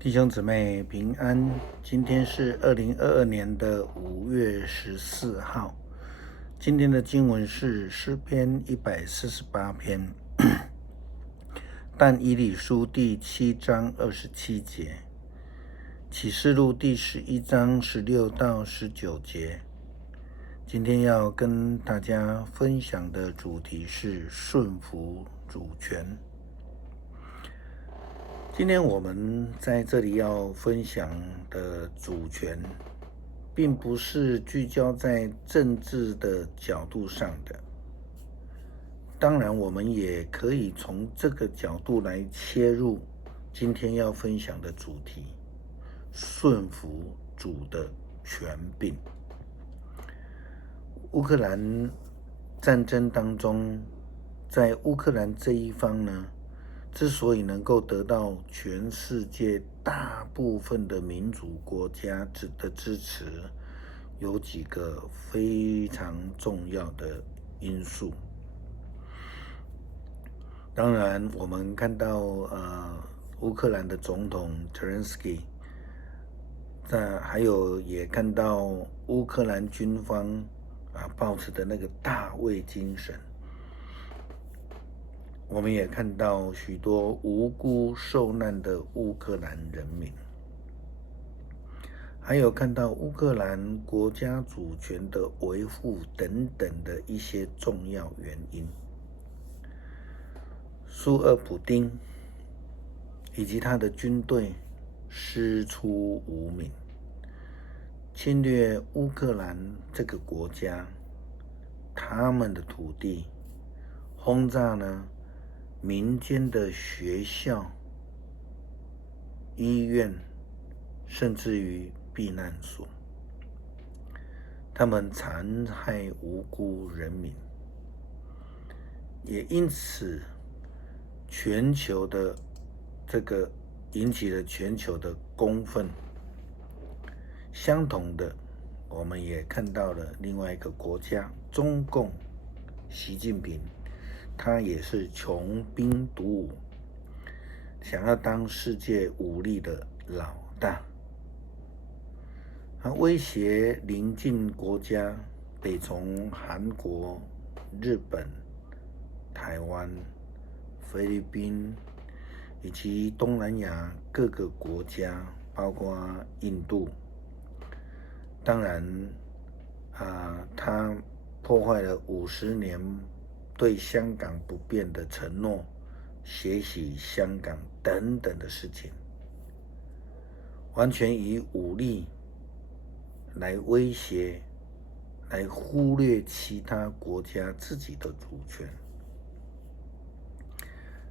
弟兄姊妹平安，今天是2022年的5月14号。今天的经文是诗篇148篇，但以理书第7章27节，启示录第11章16到19节。今天要跟大家分享的主题是顺服主权。今天我们在这里要分享的主权，并不是聚焦在政治的角度上的。当然，我们也可以从这个角度来切入今天要分享的主题：顺服主的权柄。乌克兰战争当中，在乌克兰这一方呢，之所以能够得到全世界大部分的民主国家的支持，有几个非常重要的因素。当然，我们看到乌克兰的总统Zelensky，还有也看到乌克兰军方抱持的那个大卫精神。我们也看到许多无辜受难的乌克兰人民，还有看到乌克兰国家主权的维护等等的一些重要原因。苏俄普丁以及他的军队师出无名，侵略乌克兰这个国家，他们的土地，轰炸呢民间的学校、医院，甚至于避难所，他们残害无辜人民，也因此全球的这个引起了全球的公愤。相同的，我们也看到了另外一个国家中共，习近平他也是穷兵黩武，想要当世界武力的老大。他威胁邻近国家，北从韩国、日本、台湾、菲律宾以及东南亚各个国家，包括印度。当然他破坏了50年对香港不变的承诺，血洗香港等等的事情，完全以武力来威胁，来忽略其他国家自己的主权。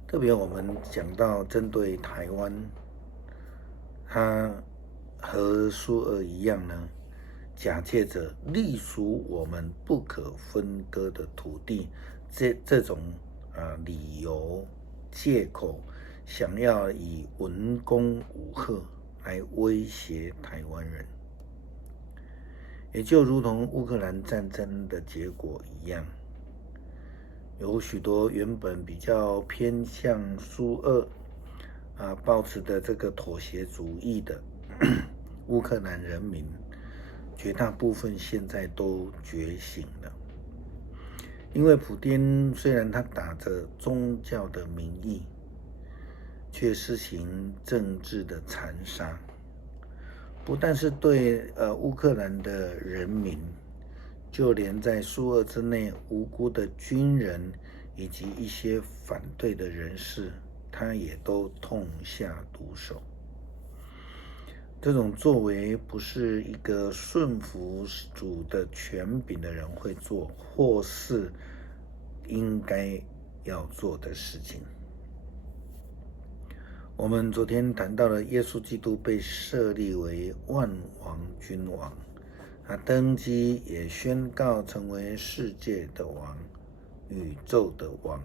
特别我们讲到针对台湾，它和苏俄一样呢，假借着隶属我们不可分割的土地这种理由借口，想要以文攻武吓来威胁台湾人，也就如同乌克兰战争的结果一样，有许多原本比较偏向苏俄抱持的这个妥协主义的乌克兰人民，绝大部分现在都觉醒了。因为普丁虽然他打着宗教的名义，却施行政治的残杀，不但是对乌克兰的人民，就连在苏俄之内无辜的军人以及一些反对的人士，他也都痛下毒手。这种作为不是一个顺服主的权柄的人会做，或是应该要做的事情。我们昨天谈到了耶稣基督被设立为万王君王，他登基也宣告成为世界的王，宇宙的王。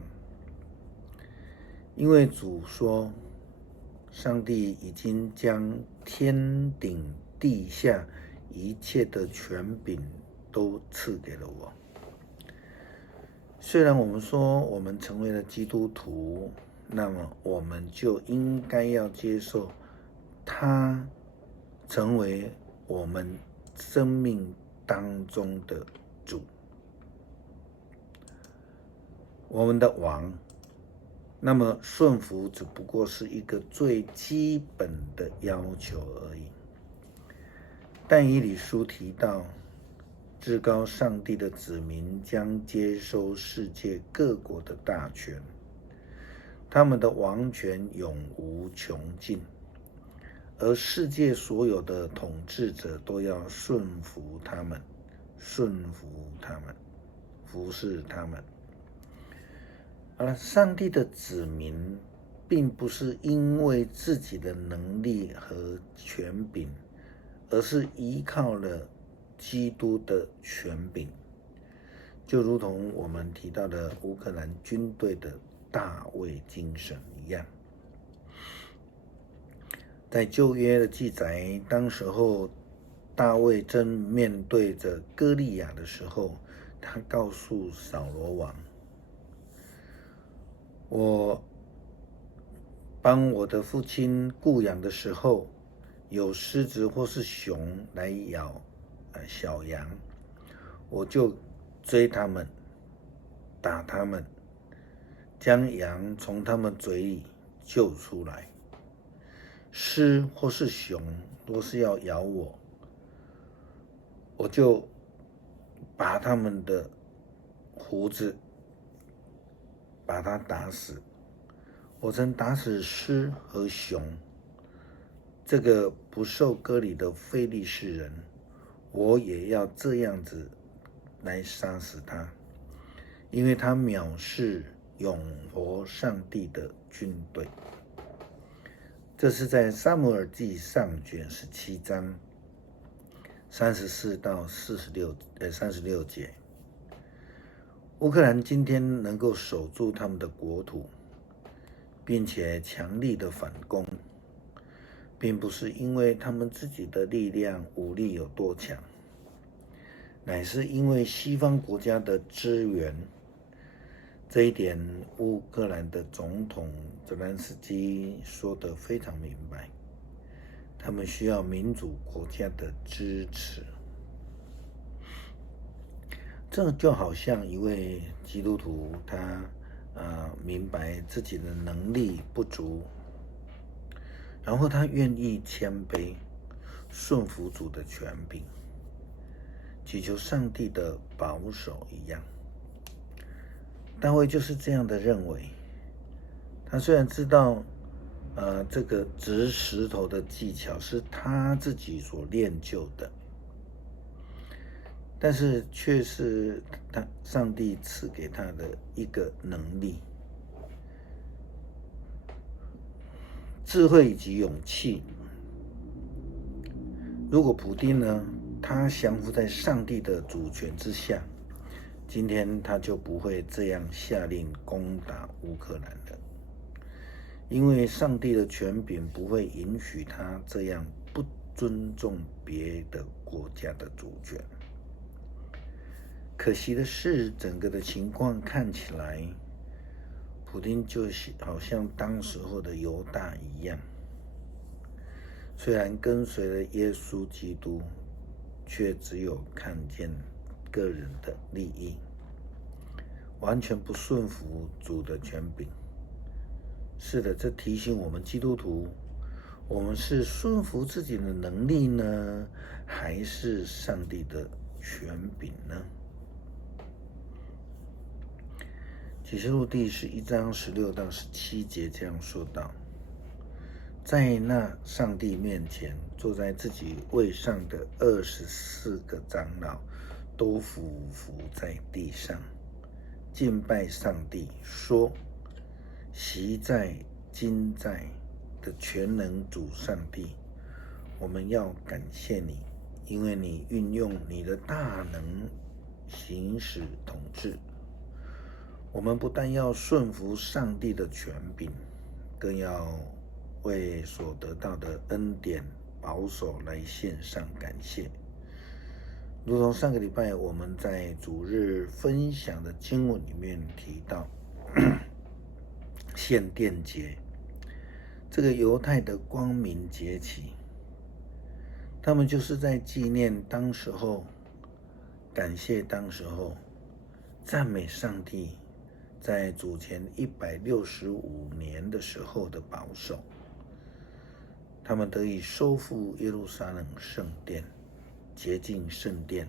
因为主说，上帝已经将天顶地下一切的权柄都赐给了我。虽然我们说我们成为了基督徒，那么我们就应该要接受他成为我们生命当中的主，我们的王。那么顺服只不过是一个最基本的要求而已。但以理书提到，至高上帝的子民将接收世界各国的大权，他们的王权永无穷尽，而世界所有的统治者都要顺服他们，服侍他们。而上帝的子民并不是因为自己的能力和权柄，而是依靠了基督的权柄，就如同我们提到的乌克兰军队的大卫精神一样。在旧约的记载，当时候大卫正面对着歌利亚的时候，他告诉扫罗王，我帮我的父亲雇养的时候，有狮子或是熊来咬小羊，我就追他们，打他们，将羊从他们嘴里救出来。狮或是熊若是要咬我，我就拔他们的胡子，把他打死。我曾打死狮和熊，这个不受割礼的非利士人，我也要这样子来杀死他，因为他藐视永活上帝的军队。这是在撒母耳记上卷17章34到36节。乌克兰今天能够守住他们的国土，并且强力的反攻，并不是因为他们自己的力量武力有多强，乃是因为西方国家的支援。这一点乌克兰的总统泽连斯基说得非常明白，他们需要民主国家的支持。这就好像一位基督徒，他明白自己的能力不足，然后他愿意谦卑，顺服主的权柄，祈求上帝的保守一样。大卫就是这样的认为，他虽然知道这个掷石头的技巧是他自己所练就的，但是却是上帝赐给他的一个能力、智慧以及勇气。如果普丁呢，他降服在上帝的主权之下，今天他就不会这样下令攻打乌克兰了，因为上帝的权柄不会允许他这样不尊重别的国家的主权。可惜的是，整个的情况看起来，普丁就好像当时候的犹大一样，虽然跟随了耶稣基督，却只有看见个人的利益，完全不顺服主的权柄。是的，这提醒我们基督徒，我们是顺服自己的能力呢，还是上帝的权柄呢？启示录第11章16到17节这样说道，在那上帝面前坐在自己位上的24个长老都俯伏在地上，敬拜上帝，说，昔在今在的全能主上帝，我们要感谢你，因为你运用你的大能行使统治。我们不但要顺服上帝的权柄，更要为所得到的恩典保守来献上感谢。如同上个礼拜我们在主日分享的经文里面提到，献殿节这个犹太的光明节期，他们就是在纪念当时候，感谢当时候，赞美上帝在主前165年的时候的保守，他们得以收复耶路撒冷圣殿，洁净圣殿，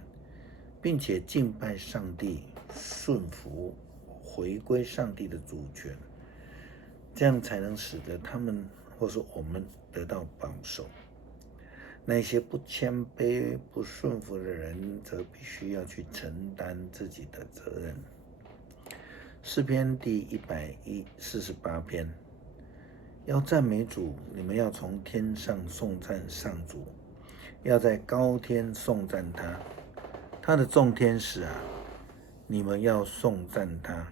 并且敬拜上帝，顺服回归上帝的主权，这样才能使得他们或是我们得到保守。那些不谦卑、不顺服的人，则必须要去承担自己的责任。诗篇第148篇，要赞美主，你们要从天上颂赞上主，要在高天颂赞他，他的众天使啊，你们要颂赞他，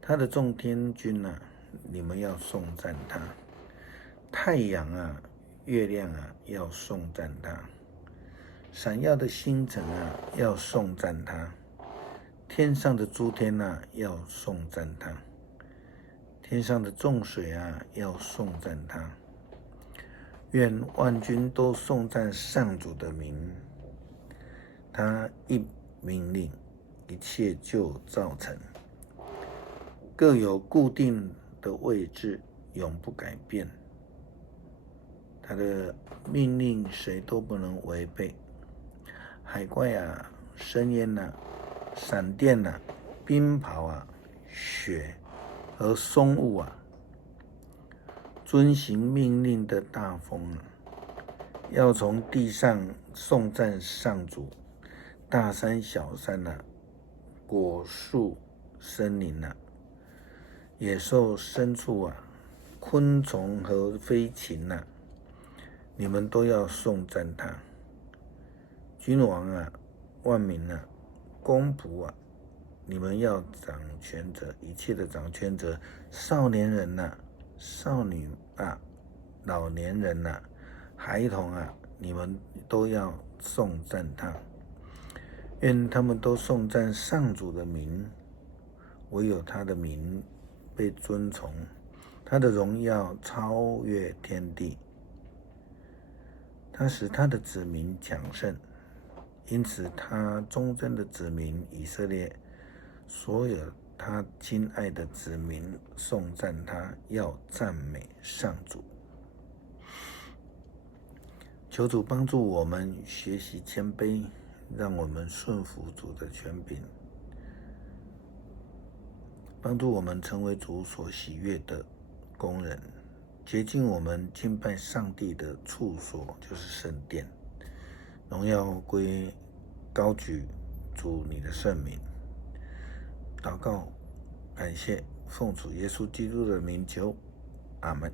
他的众天军啊，你们要颂赞他，太阳啊，月亮啊，要颂赞他，闪耀的星辰啊，要颂赞他，天上的诸天啊，要颂赞他，天上的众水啊，要颂赞他。愿万军都颂赞上主的名，他一命令，一切就造成，各有固定的位置，永不改变。他的命令谁都不能违背。海怪啊，深渊啊，闪电啊，冰雹啊，雪和松雾啊，遵行命令的大风啊，要从地上颂赞上主，大山小山啊，果树森林啊，野兽牲畜啊，昆虫和飞禽啊，你们都要颂赞他。君王啊，万民啊，公仆啊，你们要掌权者，一切的掌权者，少年人啊，少女啊，老年人啊，孩童啊，你们都要颂赞他。愿他们都颂赞上主的名，唯有他的名被尊崇，他的荣耀超越天地。他使他的子民强盛，因此他忠贞的子民以色列，所有他亲爱的子民颂赞他，要赞美上主。求主帮助我们学习谦卑，让我们顺服主的权柄，帮助我们成为主所喜悦的工人，洁净我们敬拜上帝的处所，就是圣殿。荣耀归高举主你的圣名。祷告感谢，奉主耶稣基督的名求，阿们。